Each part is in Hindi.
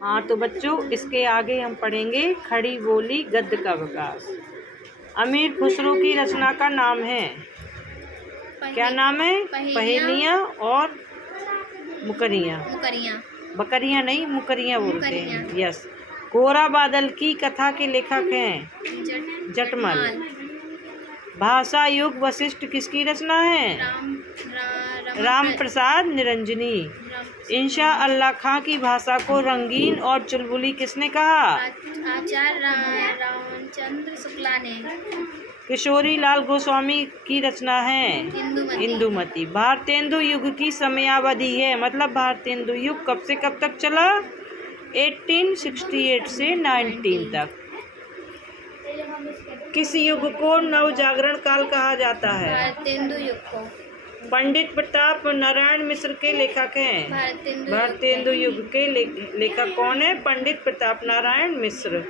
हाँ तो बच्चों, इसके आगे हम पढ़ेंगे खड़ी बोली गद्य का विकास। अमीर खुसरो की रचना का नाम है, क्या नाम है? पहेलियाँ और मुकरियाँ। बकरियाँ नहीं, मुकरियाँ बोलते हैं। यस। कोरा बादल की कथा के लेखक हैं जटमल। भाषा युग वशिष्ठ किसकी रचना है? राम प्रसाद निरंजनी। इंशा अल्लाह खां की भाषा को रंगीन और चुलबुली किसने कहा? आचार्य रामचंद्र शुक्ला ने। किशोरी लाल गोस्वामी की रचना है इंदुमती। भारतेंदु युग की समयावधि है, मतलब भारतेंदु युग कब से कब तक चला? 1868 से 19 तक। किस युग को नवजागरण काल कहा जाता है? भारतेंदु युग को। पंडित प्रताप नारायण मिश्र के लेखक हैं। भारतेंदु युग के लेखक कौन है? पंडित प्रताप नारायण मिश्र।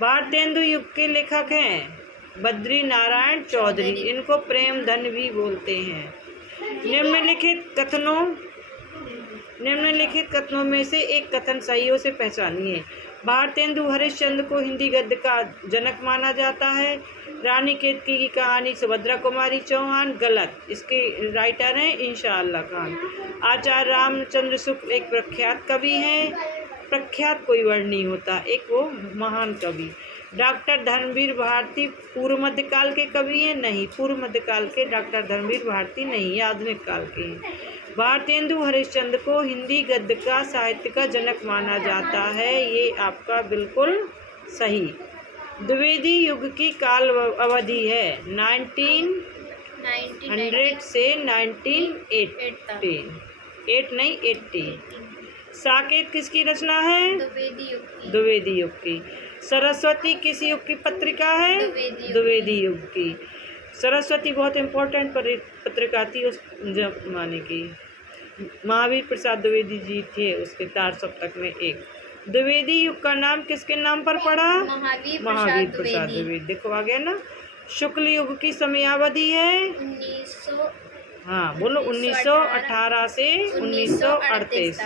भारतेंदु युग के लेखक हैं बद्री नारायण चौधरी। इनको प्रेमधन भी बोलते हैं। निम्नलिखित कथनों में से एक कथन सही हो से पहचानिए। भारतेंदु हरिश्चंद्र को हिंदी गद्य का जनक माना जाता है। रानी केतकी की कहानी सुभद्रा कुमारी चौहान, गलत। इसके राइटर हैं इंशा अल्लाह खान। आचार्य रामचंद्र शुक्ल एक प्रख्यात कवि हैं। प्रख्यात कोई वर्ड नहीं होता, एक वो महान कवि। डॉक्टर धर्मवीर भारती पूर्व मध्यकाल के कवि हैं? नहीं, पूर्व मध्यकाल के डॉक्टर धर्मवीर भारती नहीं, आधुनिक काल के हैं। भारतेंदु हरिश्चंद्र को हिंदी गद्य का साहित्य का जनक माना जाता है, ये आपका बिल्कुल सही। द्विवेदी युग की काल अवधि है 1900 से 1980। 8 नहीं 80। साकेत किसकी रचना है? द्विवेदी युग की। सरस्वती किस युग की पत्रिका है? द्विवेदी युग की। सरस्वती बहुत इम्पोर्टेंट पत्रिका थी उस जमाने की। महावीर प्रसाद द्विवेदी जी थे उसके तार सप्तक में एक। द्विवेदी युग का नाम किसके नाम पर पड़ा? महावीर प्रसाद द्विवेदी। देखो आ गया ना। शुक्ल युग की समयावधि है 1900। हाँ बोलो, 1918 से 1938।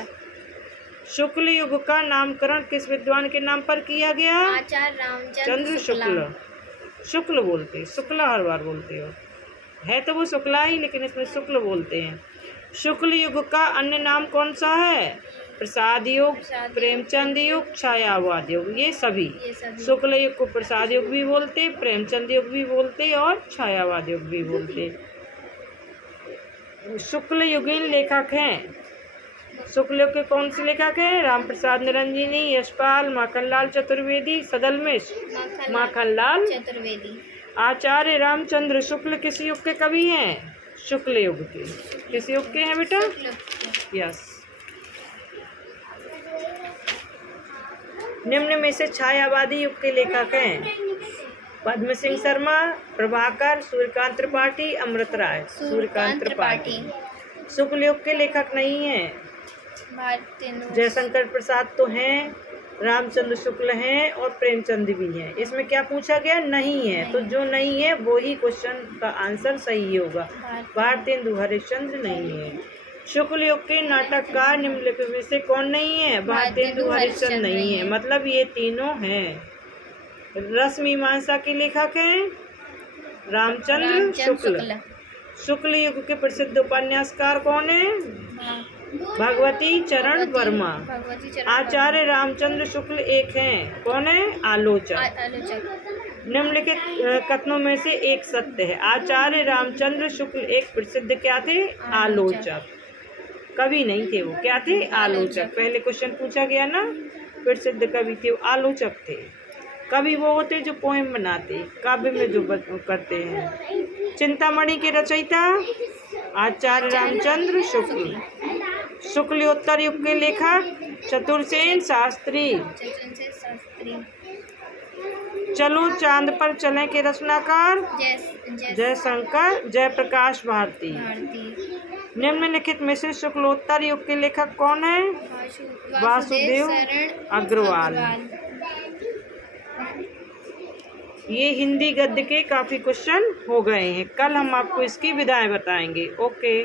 शुक्ल युग का नामकरण किस विद्वान के नाम पर किया गया? आचार्य रामचंद्र शुक्ल। शुक्ल बोलते, शुक्ला हर बार बोलते हो, है तो वो शुक्ला ही, लेकिन इसमें शुक्ल बोलते हैं। शुक्ल युग का अन्य नाम कौन सा है? प्रसाद युग, प्रेमचंद युग, छायावाद युग। ये सभी। शुक्ल युग को प्रसाद युग भी बोलते, प्रेमचंद युग भी बोलते और छायावाद युग भी बोलते। शुक्ल युगीन लेखक हैं। शुक्ल युग के कौन से लेखक हैं? राम प्रसाद निरंजनी, यशपाल, माखनलाल चतुर्वेदी, सदल मिश्र, माखनलाल चतुर्वेदी। आचार्य रामचंद्र शुक्ल किस युग के कवि हैं? शुक्ल युग के। किस युग के हैं बेटा? यस। निम्न में से छायावादी युग के लेखक हैं पद्म सिंह शर्मा, प्रभाकर, सूर्यकांत त्रिपाठी, अमृत राय। सूर्यकांत त्रिपाठी। शुक्ल युग के लेखक नहीं हैं। जयशंकर प्रसाद तो हैं, रामचंद्र शुक्ल हैं और प्रेमचंद भी हैं। इसमें क्या पूछा गया? नहीं है, तो जो नहीं है वो ही क्वेश्चन का आंसर सही होगा। भारतेंदु हरिश्चंद्र नहीं है। शुक्ल युग के नाटककार निम्नलिखित में से कौन नहीं है? भारतेंदु हरिश्चंद्र नहीं है, मतलब ये तीनों हैं। रस मीमांसा के लेखक हैं रामचंद्र शुक्ल। शुक्ल युग के प्रसिद्ध उपन्यासकार कौन है? भगवती चरण वर्मा। आचार्य रामचंद्र शुक्ल एक हैं, कौन है? आलोचक। निम्नलिखित कथनों में से एक सत्य है। आचार्य रामचंद्र शुक्ल एक प्रसिद्ध क्या थे? आलोचक। कवि नहीं थे वो, क्या थे? आलोचक। पहले क्वेश्चन पूछा गया ना, प्रसिद्ध कवि थे, आलोचक थे। कवि वो होते जो पोएम बनाते, काव्य में जो करते हैं। चिंतामणि के रचयिता आचार्य रामचंद्र शुक्ल। शुक्लोत्तर युग के लेखक चतुरसेन शास्त्री। चलो चांद पर चलें के रचनाकार जयशंकर जयप्रकाश भारती। निम्नलिखित में से शुक्लोत्तर युग के लेखक कौन है? वासुदेव अग्रवाल। ये हिंदी गद्य के काफ़ी क्वेश्चन हो गए हैं। कल हम आपको इसकी विधाएं बताएंगे। ओके।